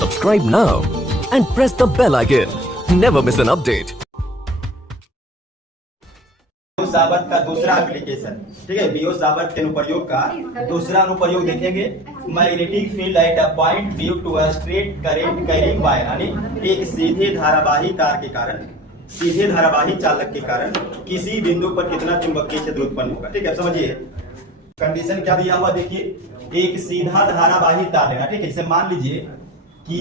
Subscribe now and press the bell icon. Never miss an update. साबत का दूसरा application, ठीक है। बीओ साबत के अनुप्रयोग का दूसरा अनुप्रयोग देखेंगे। Magnetic field at a point due to a straight current carrying wire, यानी एक सीधे धारावाही तार के कारण, सीधे धारावाही चालक के कारण किसी बिंदु पर कितना चुंबकीय क्षेत्र उत्पन्न होगा। ठीक है, समझिए कंडीशन क्या दिया हुआ। देखिए एक सीधा धारावाही तार लेना, ठीक है। इसे मान लीजिए कि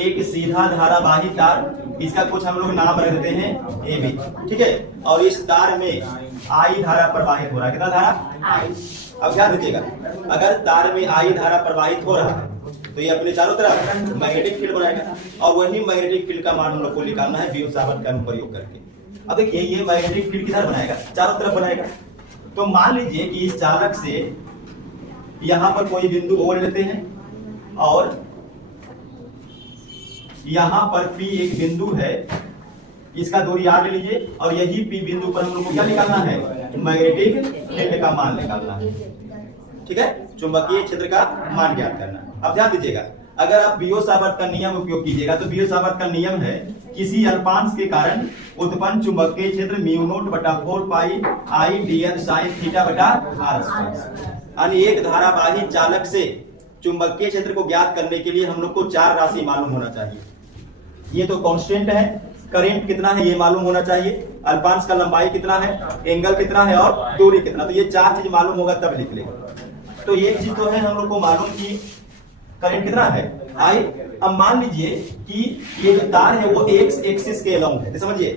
एक सीधा धारावाही तार, इसका कुछ हम लोग नाम रख देते हैं ए बी, ठीक है। और इस तार में आई धारा प्रवाहित हो रहा है। कितना धारा? आई। अब ध्यान रखिएगा, अगर तार में आई धारा प्रवाहित हो रहा है तो ये अपने चारों तरफ मैग्नेटिक फील्ड बनाएगा, और वही मैग्नेटिक फील्ड का मान हम लोग को निकालना है बीओ साबत का प्रयोग करके। अब देखिए ये मैग्नेटिक फील्ड किधर बनाएगा? चारों तरफ बनाएगा। तो मान लीजिए कि इस चालक से यहां पर कोई बिंदु ओ लेते हैं, और यहां पर P एक बिंदु है, इसका दूरी R ले लीजिए, और यही P बिंदु पर हम लोग को क्या निकालना है? मैग्नेटिक फील्ड का मान निकालना है, ठीक है। चुंबकीय क्षेत्र का मान ज्ञात करना। अब ध्यान दीजिएगा, अगर आप बीओ साबत का नियम उपयोग कीजिएगा तो बीओ साबत का नियम है किसी अल्पांश के कारण उत्पन्न चुंबकीय क्षेत्र म्यू नॉट बटा 4 पाई आई dn sin थीटा बटा r स्क्वायर। यानी एक धारावाही चालक से चुंबकीय क्षेत्र को ज्ञात करने के लिए हम लोग को चार राशि मालूम होना चाहिए। ये तो कांस्टेंट है, करंट कितना है ये मालूम होना चाहिए, अल्पांश का लंबाई कितना है, एंगल कितना है, और दूरी कितना। तो ये चार चीज मालूम होगा तब लिख लेगा। तो ये चीज तो है हम लोग को मालूम कि करंट कितना है, आई। अब मान लीजिए कि ये जो तार है वो एक्स एक्सिस के अलोंग है। समझिए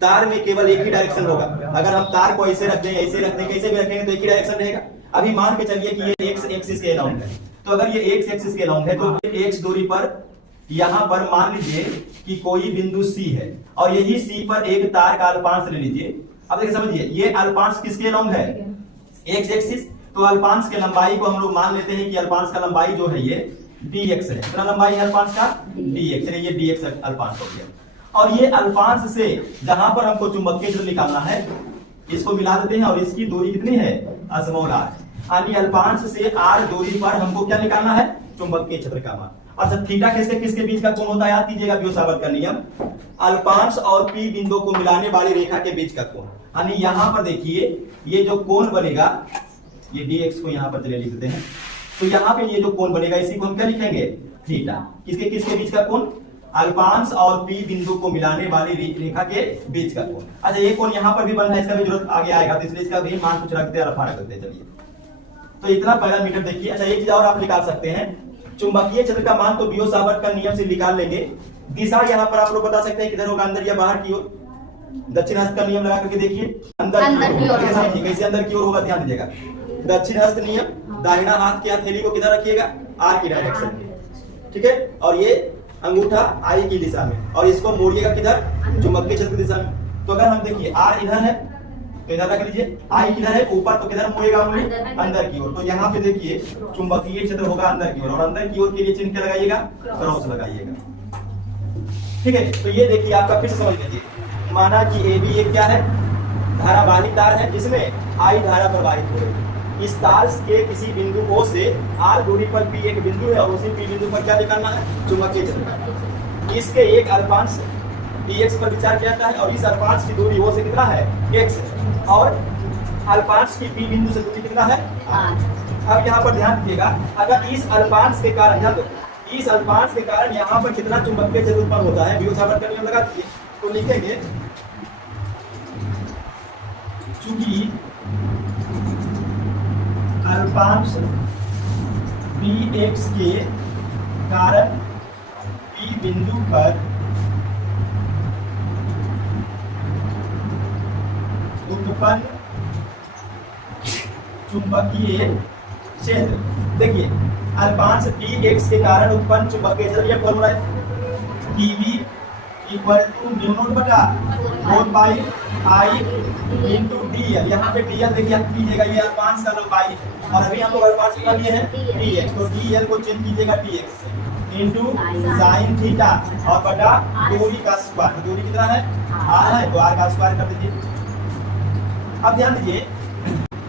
तार में केवल एक ही डायरेक्शन होगा। अगर हम तार को ऐसे रख देंगे, ऐसे रख देंगे, कैसे भी रखेंगे तो एक ही डायरेक्शन रहेगा। अभी मान के चलिए कि ये एक्स एक्सिस के अलोंग है, तो अगर ये एक्स एक्सिस के अलोंग है तो एक्स दूरी पर यहां पर मान लीजिए कि कोई बिंदु सी है, और यही सी पर एक तार का अल्पांश ले लीजिए। अब देखिए समझिए ये अल्पांश किसके अलोंग है? X axis. तो अल्पांश के लंबाई को हम लोग मान लेते हैं कि अल्पांश का लंबाई जो है ये dx है। कितना लंबाई है अल्पांश का? dx। चलिए ये dx अल्पांश हो गया। और ये अल्पांश से जहां पर हमको चुंबकीय क्षेत्र निकालना है इसको मिला देते हैं, और इसकी दूरी कितनी है? Small r। यानी अल्पांश से r दूरी पर हमको क्या निकालना है? चुंबकीय क्षेत्र का मान। अच्छा थीटा किसके किसके बीच का कोण होता है? याद कीजिएगा बीओ साबत का नियम, अल्पांश और P बिंदु को मिलाने वाली रेखा के बीच का कोण। यानी यहां पर देखिए ये जो कोण बनेगा, ये dx को यहां पर चले लिख देते हैं, तो यहाँ पे ये जो कोण बनेगा इसी को हम क्या लिखेंगे? थीटा। किसके किसके बीच का कोण? अल्पांश और P बिंदु को मिलाने वाली रेखा के बीच का कोण। अच्छा ये कोण यहाँ पर भी बन है, इसका भी जरूरत आगे आएगा, तो इसलिए इसका भी मान कुछ रखते हैं, रफा रखते हैं। चलिए तो इतना पैरामीटर देखिए। अच्छा एक चीज और आप निकाल सकते हैं, चुंबकीय क्षेत्र का मान तो बीओ साबत का नियम से निकाल लेंगे। दिशा यहाँ पर आप लोग बता सकते हैं किधर होगा, अंदर या बाहर की ओर। दक्षिण हस्त का नियम लगा करके देखिए, अंदर की ओर। कैसे अंदर की ओर होगा? ध्यान दीजिएगा, दक्षिण हस्त नियम, दाहिना हाथ की हथेली को किधर रखिएगा? आर की डायरेक्शन में, ठीक है। और ये अंगूठा आई की दिशा में, और इसको मोड़िएगा किधर? चुंबकीय क्षेत्र की दिशा में। तो अगर हम देखिए आर इधर है तो इधर रख लीजिए, आई किधर है? ऊपर, तो किधर मुड़ेगा? अंदर की ओर। तो यहाँ पे देखिए चुंबकीय क्षेत्र होगा अंदर की ओर, और अंदर की ओर के लिए चिन्ह क्या लगाइएगा? क्रॉस लगाइएगा, ठीक है। तो ये देखिए आपका फिर से समझ लीजिए, माना कि ए बी एक क्या है? धारावाही तार है जिसमें आई धारा प्रवाहित हो रही है। इस तार के किसी बिंदु O से R दूरी पर P एक बिंदु है, और उसी P बिंदु पर क्या निकालना है? चुंबकीय क्षेत्र। इसके एक अल्पांश dx पर विचार किया जाता है, और इस अल्पांश की दूरी O से कितना है? x है, और अल्पांश की P बिंदु से दूरी कितना है? अब यहाँ पर ध्यान दीजिएगा, अगर इस अल्पांश के कारण, इस अल्पांश के कारण यहाँ पर कितना चुंबकीय क्षेत्र उत्पन्न होता है, बीओ साबत का नियम लगा दीजिए। तो लिखेंगे चूंकि अल्पांश Px के कारण P बिंदु पर उत्पन्न चुंबकीय क्षेत्र, देखिए अल्पांश Px के कारण उत्पन्न चुंबकीय क्षेत्र, यह फॉर्मूला है Pv equal to mu naught बटा 4 पाई आई इंटू dl। यहाँ पे dl देखिए आप कीजिएगा, ये अल्पांश का लंबाई है, और अभी हम लोग अल्पांश का लिए हैं dx, तो dl को चेंज कीजिएगा dx से इंटू साइन थीटा और बटा दूरी का स्क्वायर। दूरी कितना है? r है, तो r का स्क्वायर कर दीजिए। अब ध्यान दीजिए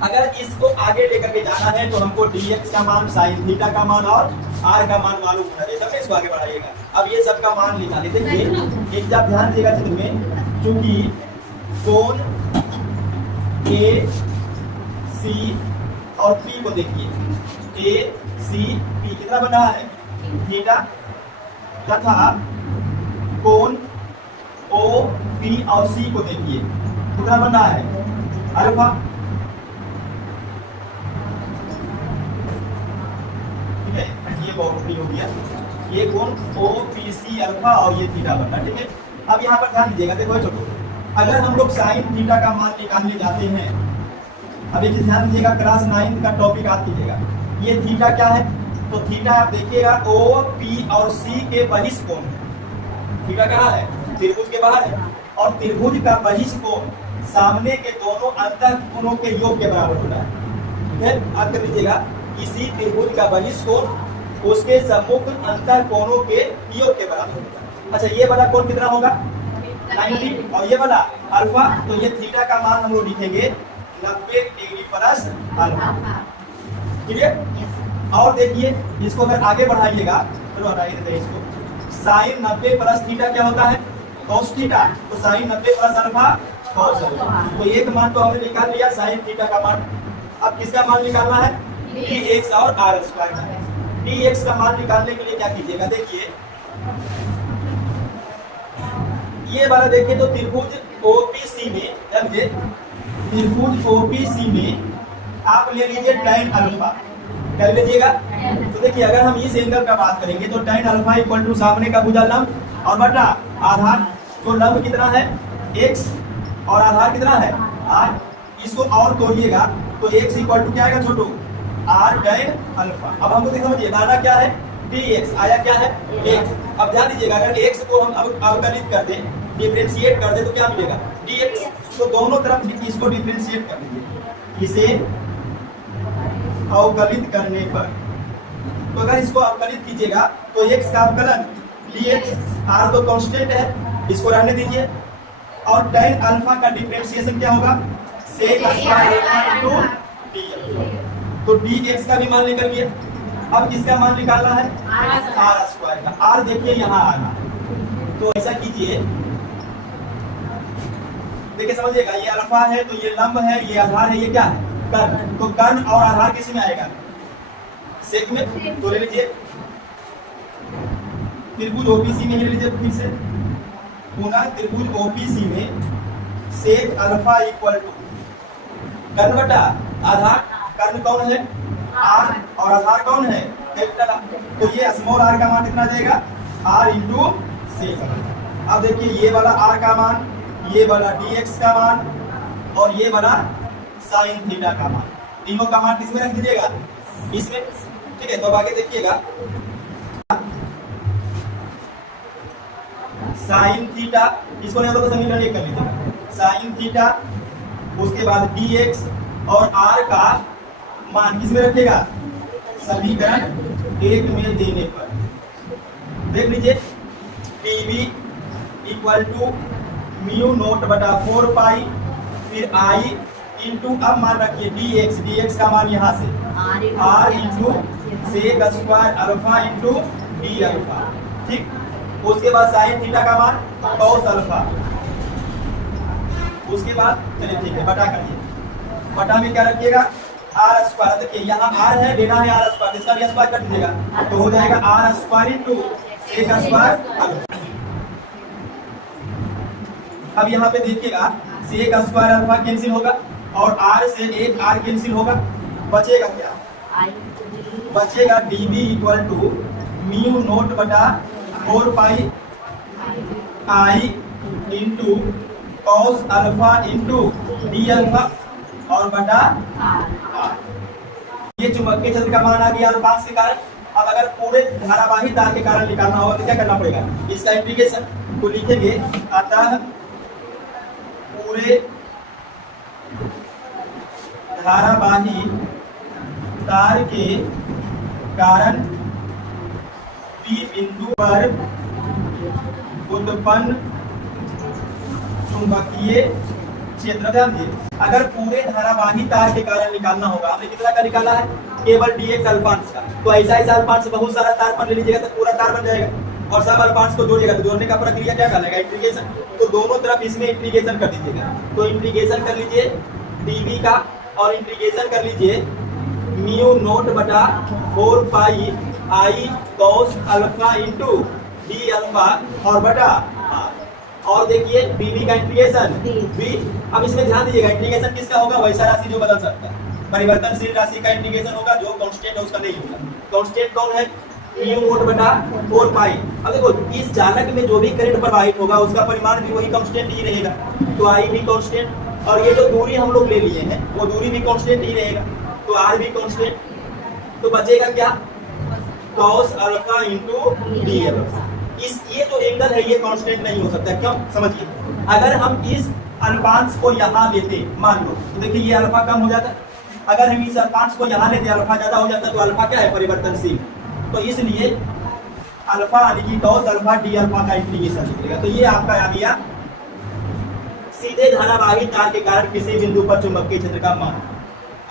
अगर इसको आगे लेकर के जाना है तो हमको dx का मान, sin थीटा का मान और r का मान मालूम होना चाहिए, तब इसको आगे बढ़ाइएगा। अब ये सबका मान निकालिए। देखिए एक जब ध्यान दिएगा चित्र में, चूंकि कोण ए सी और पी को देखिए, ए सी पी कितना बना है थीटा, तथा कोण ओ पी और सी को देखिए कितना बना है अल्फा। ठीक है, ये बहुत हो गया, ये कोण ओ पी सी अल्फा और ये थीटा बनना। ठीक है, अब यहाँ पर ध्यान दीजिएगा। देखो छोटो, अगर हम लोग साइन थीटा का मान निकालने जाते हैं, अब एक ध्यान दीजिएगा, क्लास 9 का टॉपिक याद कीजिएगा। ये थीटा क्या है, तो थीटा आप देखिएगा ओ पी और सी के बहिष्ठ कोण है। थीटा कहाँ है, त्रिभुज के बाहर है, और त्रिभुज का बहिष्ठ कोण सामने के दोनों अंतः कोणों के योग के बराबर होता है। ठीक है, याद कर लीजिएगा, किसी त्रिभुज का बहिष्ठ कोण उसके सम्मुख अंतः कोणों के योग के बराबर होता है। अच्छा, ये वाला कोण कितना होगा 90, और ये वाला अल्फा, तो ये थीटा का मान हम लोग लिखेंगे 90 डिग्री प्लस अल्फा। ठीक है, और देखिए इसको अगर आगे बढ़ाइएगा, चलो हटाइए देते हैं इसको, साइन 90 प्लस थीटा क्या होता है cos थीटा, तो sine 90 plus alpha cos alpha. तो एक मान तो हमने निकाल लिया साइन थीटा का मान। अब किसका मान निकालना है, dx और r स्क्वायर का। dx का मान निकालने के लिए क्या कीजिएगा, देखिए ये वाला देखिए, तो त्रिभुज OPC में, त्रिभुज OPC में आप ले लीजिए tan अल्फा, कर लीजिएगा। तो देखिए अगर हम इस एंगल का बात करेंगे तो tan अल्फा इक्वल टू सामने का भुजा लंब और बटा आधार। तो लंब कितना है x और आधार कितना है r। इसको और तोड़िएगा तो x इक्वल टू क्या आएगा छोटू, r tan अल्फा। अब हमको समझिए दाना क्या है, dx आया क्या है x। अब ध्यान दीजिएगा, अगर x को हम अवकलित कर दें, डिफरेंशिएट कर दे तो क्या मिलेगा dx। तो दोनों तरफ इसको डिफरेंशिएट कर दीजिए, इसे अवकलित करने पर, तो अगर इसको अवकलित कीजिएगा तो x का अवकलन dx, r तो कांस्टेंट है, इसको रहने दीजिए, और tan अल्फा का डिफरेंशिएशन क्या होगा, sec स्क्वायर इनटू dx। तो dx का भी मान निकल गया। अब किसका मान निकालना है, r स्क्वायर का। r देखिए यहाँ आ रहा, तो ऐसा कीजिए, देखिए समझिएगा, ये अल्फा है तो ये लंब है, ये आधार है, ये क्या है कर्ण। तो कर्ण और आधार किस में आएगा, सेक में। तो ले लीजिए त्रिभुज OPC में, ले लीजिए फिर से पुनः त्रिभुज OPC में सेक अल्फा इक्वल टू कर्ण बटा आधार। कर्ण कौन है r और आधार कौन है कैपिटल R। तो ये स्मॉल r का मान कितना जाएगा, r इंटू सेक। अब देखिए ये वाला r का मान, ये वाला dx का मान, और ये वाला साइन थीटा का मान, तीनों का मान किसमें रख दीजिएगा, इसमें। ठीक है, तो अब आगे देखिएगा, साइन थीटा, इसको नहीं तो समीकरण एक कर लीजिएगा, साइन थीटा, उसके बाद dx और r का मान किसमें रखेगा, समीकरण एक में देने पर। देख लीजिए dv equal to mu naught बटा 4 पाई, फिर आई इंटू, अब मान रखिए dx का मान यहाँ से r into sec square alpha into d alpha. ठीक, उसके बाद साइन थीटा का मान cos अल्फा। उसके बाद चलिए ठीक है, बटा करिए, बटा में क्या रखिएगा r स्क्वायर। देखिए यहाँ r है, लेना है r स्क्वायर, इसका भी स्क्वायर कर दीजिएगा, तो हो जाएगा r square into sec square alpha. अब यहाँ पे देखिएगा सेक स्क्वायर अल्फा कैंसिल होगा, और r से एक r कैंसिल होगा, बचेगा क्या, बचेगा dv equal to mu naught बटा 4 pi i into cos alpha into d alpha और बटा r। ये चुंबकीय क्षेत्र का मान आ गया अनुपात के कारण। अब अगर पूरे धारावाही तार के कारण निकालना होगा तो क्या करना पड़ेगा, इसका इंटीग्रेशन को लिखेंगे, अतः पूरे धारावाही तार के कारण P बिंदु पर उत्पन्न चुंबकीय क्षेत्र, ध्यान दीजिए अगर पूरे धारावाही तार के कारण निकालना होगा, हमने कितना का निकाला है, केवल dx अल्पांश का, तो ऐसा ऐसा अल्पांश बहुत सारा तार पर ले लीजिएगा तो पूरा तार बन जाएगा, और सब अल्पांश को जोड़िएगा तो जोड़ने का प्रक्रिया क्या कहलाएगा, इंटीग्रेशन। तो दोनों तरफ इसमें इंटीग्रेशन कर दीजिएगा, तो इंटीग्रेशन कर लीजिए dv का, और इंटीग्रेशन कर लीजिए म्यू नोट बटा 4 pi I cos alpha into d alpha और बटा r। और देखिए dv का इंटीग्रेशन v, अब इसमें ध्यान दीजिएगा इंटीग्रेशन किसका होगा, वैसा राशि जो बदल सकता है, परिवर्तनशील राशि का इंटीग्रेशन होगा, जो कांस्टेंट है उसका नहीं होगा। कांस्टेंट कौन है, म्यू नोट बटा 4 पाई। अब देखो इस चालक में जो भी करंट प्रवाहित होगा उसका परिमाण भी वही कांस्टेंट ही रहेगा, तो आई भी कांस्टेंट, और ये जो दूरी हम लोग ले लिए हैं वो दूरी भी कांस्टेंट ही रहेगा, तो r भी कांस्टेंट, तो बचेगा क्या, cos alpha into d alpha. इस ये जो एंगल है ये कांस्टेंट नहीं हो सकता, क्यों, समझिए अगर हम इस अल्पांश को यहाँ लेते मान लो, तो देखिए ये अल्फा कम हो जाता, अगर हम इस अल्पांश को यहाँ लेते अल्फा ज्यादा हो जाता, तो अल्फा क्या है, परिवर्तनशील, तो इसलिए अल्फा यानी कि cos अल्फा डी अल्फा का इंटीग्रेशन निकलेगा। तो ये आपका आ गया सीधे धारावाही तार के कारण किसी बिंदु पर चुंबकीय क्षेत्र का मान।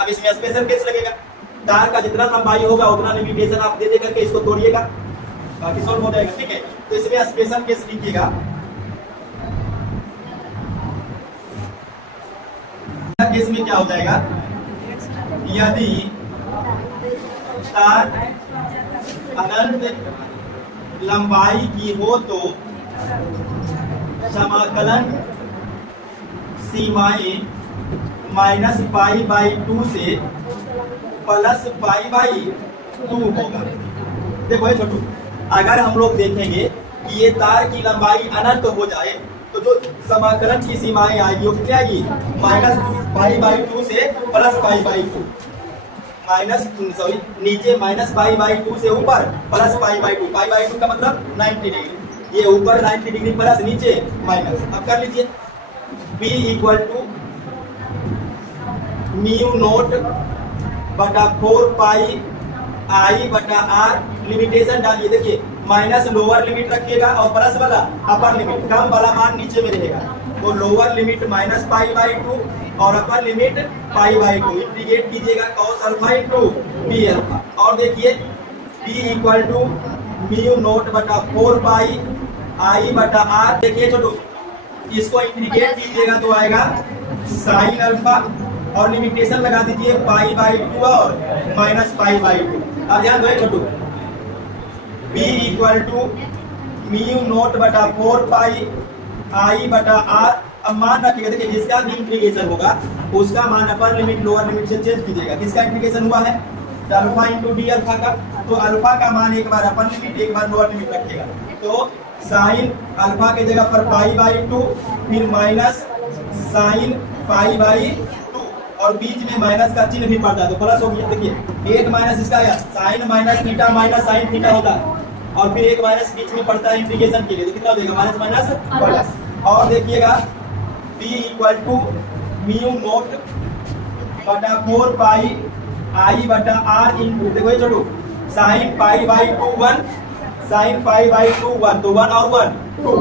अब इसमें स्पेशल केस लगेगा, तार का जितना लंबाई होगा उतना लिमिटेशन आप दे दे करके इसको तोड़िएगा, बाकी सॉल्व हो जाएगा, ठीक है। तो इसमें स्पेशल केस लिखिएगा, केस में क्या हो जाएगा, यदि तार अनंत लंबाई की हो तो समाकलन सीमाएं -π/2 से +π/2 होगा। देखो छोटू, अगर हम लोग देखेंगे कि ये तार की लंबाई अनंत हो जाए तो जो समाकलन की सीमाएं आएगी वो कितनी आएगी, -π/2 से +π/2, नीचे -π/2 से ऊपर +π/2, π/2 का मतलब 90 डिग्री, ये ऊपर 90 डिग्री प्लस नीचे माइनस। अब कर लीजिए b = म्यू नोट बटा 4 पाई आई बटा r, लिमिटेशन डालिए, देखिए माइनस लोअर लिमिट रखिएगा और प्लस वाला अपर लिमिट, कम वाला मान नीचे में रहेगा, तो लोअर लिमिट -π/2 और अपर लिमिट π/2, इंटीग्रेट कीजिएगा cos alpha into b alpha, और देखिए b = म्यू नोट बटा 4 पाई आई बटा r। देखिए छोटू इसको इंटीग्रेट कीजिएगा तो आएगा sin अल्फा, और लिमिटेशन लगा दीजिए π/2 और -π/2। अब ध्यान दो छोटू, b = म्यू नोट बटा 4 पाई आई बटा r। अब मान रखिएगा, देखिए जिसका भी इंटीग्रेशन होगा उसका मान अपर लिमिट लोअर लिमिट से चेंज कीजिएगा। किसका इंटीग्रेशन हुआ है, अल्फा इंटू डी अल्फा का, तो अल्फा का मान एक बार अपर लिमिट एक बार लोअर लिमिट रखिएगा, तो साइन अल्फा के जगह पर π/2, फिर माइनस साइन π/2, और बीच में माइनस का चिन्ह भी पड़ता है तो प्लस हो गया। देखिए एक माइनस इसका आया, sine minus theta minus sine theta होता है, और फिर एक माइनस बीच में पड़ता है इंटीग्रेशन के लिए, तो कितना हो जाएगा, माइनस माइनस प्लस। और देखिएगा b = म्यू नोट बटा 4 पाई आई बटा r इंटू, देखो ये छोटू साइन π/2 1, साइन π/2 1, तो 1 और 1 2।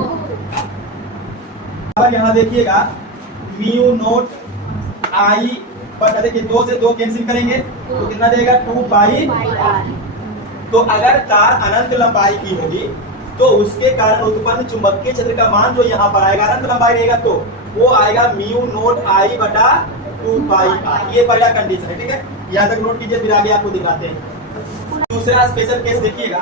अब यहाँ देखिएगा म्यू नोट आई बटा, देखिए 2 से 2 कैंसिल करेंगे तो कितना देगा 2 पाई। तो अगर तार अनंत लंबाई की होगी तो उसके कारण उत्पन्न चुंबकीय क्षेत्र का मान जो यहाँ पर आएगा अनंत लंबाई रहेगा, तो वो आएगा म्यू नोट आई बटा 2 पाई r। ये पहला कंडीशन है, ठीक है, यहाँ तक नोट कीजिए, फिर आगे आपको दिखाते हैं। दूसरा स्पेशल केस देखिएगा,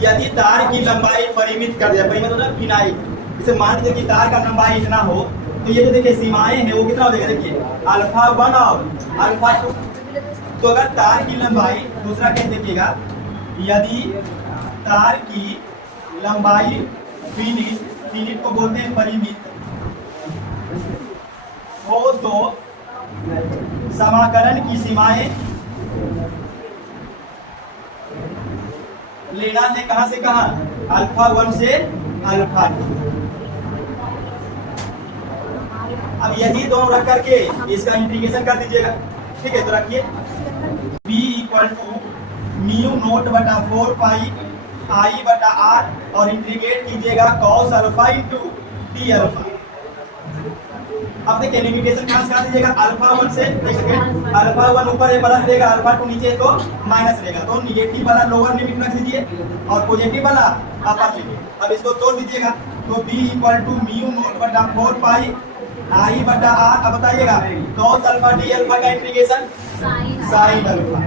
यदि तार की लंबाई परिमित कर दिया, परिमित मतलब फिनाइट, जैसे मान लीजिए कि तार का लंबाई इतना हो तो ये जो देखिए सीमाएं हैं वो कितना हो जाएगा, देखिए अल्फा 1 और अल्फा 2। तो अगर तार की लंबाई, दूसरा केस देखिएगा, यदि तार की लंबाई फिनिट को बोलते हैं परिमित हो तो समाकलन की सीमाएं लेना है कहां से कहां, अल्फा 1 से अल्फा 2। अब यही दोनों रख करके इसका इंटीग्रेशन कर दीजिएगा, ठीक है। तो रखिए b = म्यू नोट बटा 4 पाई आई बटा r, और इंटीग्रेट कीजिएगा cos alpha into d alpha. अब देखिए लिमिटेशन कहां से कहां दीजिएगा, अल्फा 1 से, एक सेकंड, अल्फा 1 ऊपर है प्लस रहेगा, अल्फा 2 नीचे है तो माइनस रहेगा, तो नेगेटिव वाला लोअर लिमिट रख दीजिए और पॉजिटिव वाला अपर लिमिट। अब इसको तोड़ दीजिएगा, तो b equal to mu naught बटा 4 पाई आई बटा आर। अब बताइएगा cos अल्फा डी अल्फा का इंटीग्रेशन साइन अल्फा,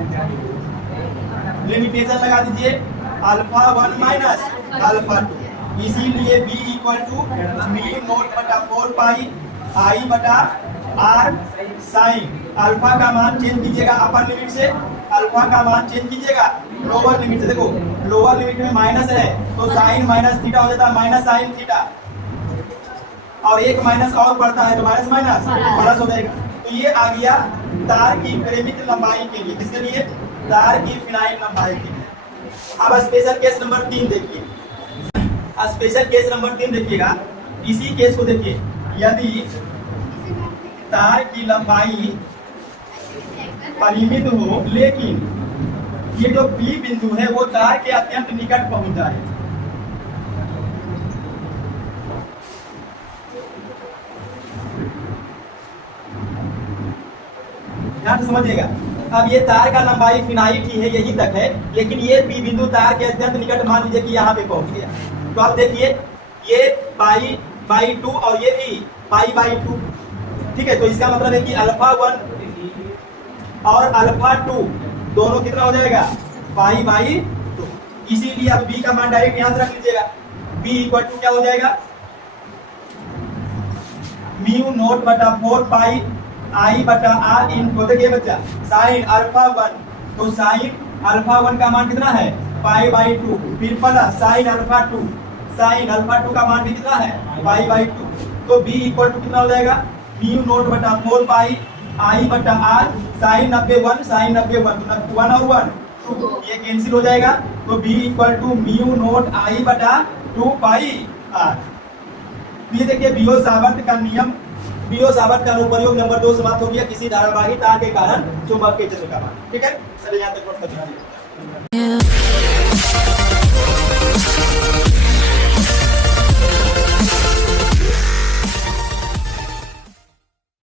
लिमिटेशन लगा दीजिए अल्फा 1 माइनस अल्फा 2, इसीलिए b equal to mu naught बटा 4 पाई आई बटा आर साइन। अल्फा का मान चेंज कीजिएगा अपर लिमिट से, अल्फा का मान चेंज कीजिएगा लोअर लिमिट से। देखो लोअर लिमिट में माइनस है तो साइन माइनस थीटा हो जाता है माइनस साइन थीटा, और एक माइनस और बढ़ता है तो माइनस माइनस प्लस हो जाएगा। तो ये आ गया तार की प्रेरित लंबाई के लिए, किसके लिए, तार की फिनाइल लंबाई के लिए। अब स्पेशल केस नंबर 3 देखिए, स्पेशल केस नंबर 3 देखिएगा, इसी केस को देखिए, यदि तार की लंबाई परिमित हो लेकिन ये जो P बिंदु है वो तार के अत्यंत निकट पहुंच जाए, ध्यान से समझिएगा। अब ये तार का लंबाई फिनाइट ही है, यही तक है, लेकिन ये P बिंदु तार के अत्यंत निकट मान लीजिए कि यहाँ पे पहुंच गया, तो आप देखिए ये पाई बाई 2 और ये भी पाई बाई 2, ठीक है। तो इसका मतलब है कि अल्फा 1 और अल्फा 2 दोनों कितना हो जाएगा, पाई बाई 2। इसीलिए अब b का मान डायरेक्ट यहां से रख लीजिएगा, b इक्वल टू क्या हो जाएगा, म्यू नॉट बटा 4 पाई आई बटा आर इन को देखिए बच्चा साइन अल्फा 1, तो साइन अल्फा 1 का मान कितना है, पाई बाई 2, फिर plus sine alpha 2, sine alpha 2 का मान भी कितना है, पाई बाई 2। तो b इक्वल टू कितना हो जाएगा, म्यू नॉट बटा 4 पाई आई बटा आर साइन 91 साइन 91, तो 1 और 1 2 ये कैंसिल हो जाएगा, तो b equal to mu naught I बटा 2 पाई आर। ये देखिए बियो सावर्त का नियम, बियो सावर्त का अनुप्रयोग नंबर 2 समाप्त हो गया, किसी धारावाही तार के कारण चुंबकीय क्षेत्र का मान, ठीक है। चलिए यहाँ तक नोट कर लीजिए।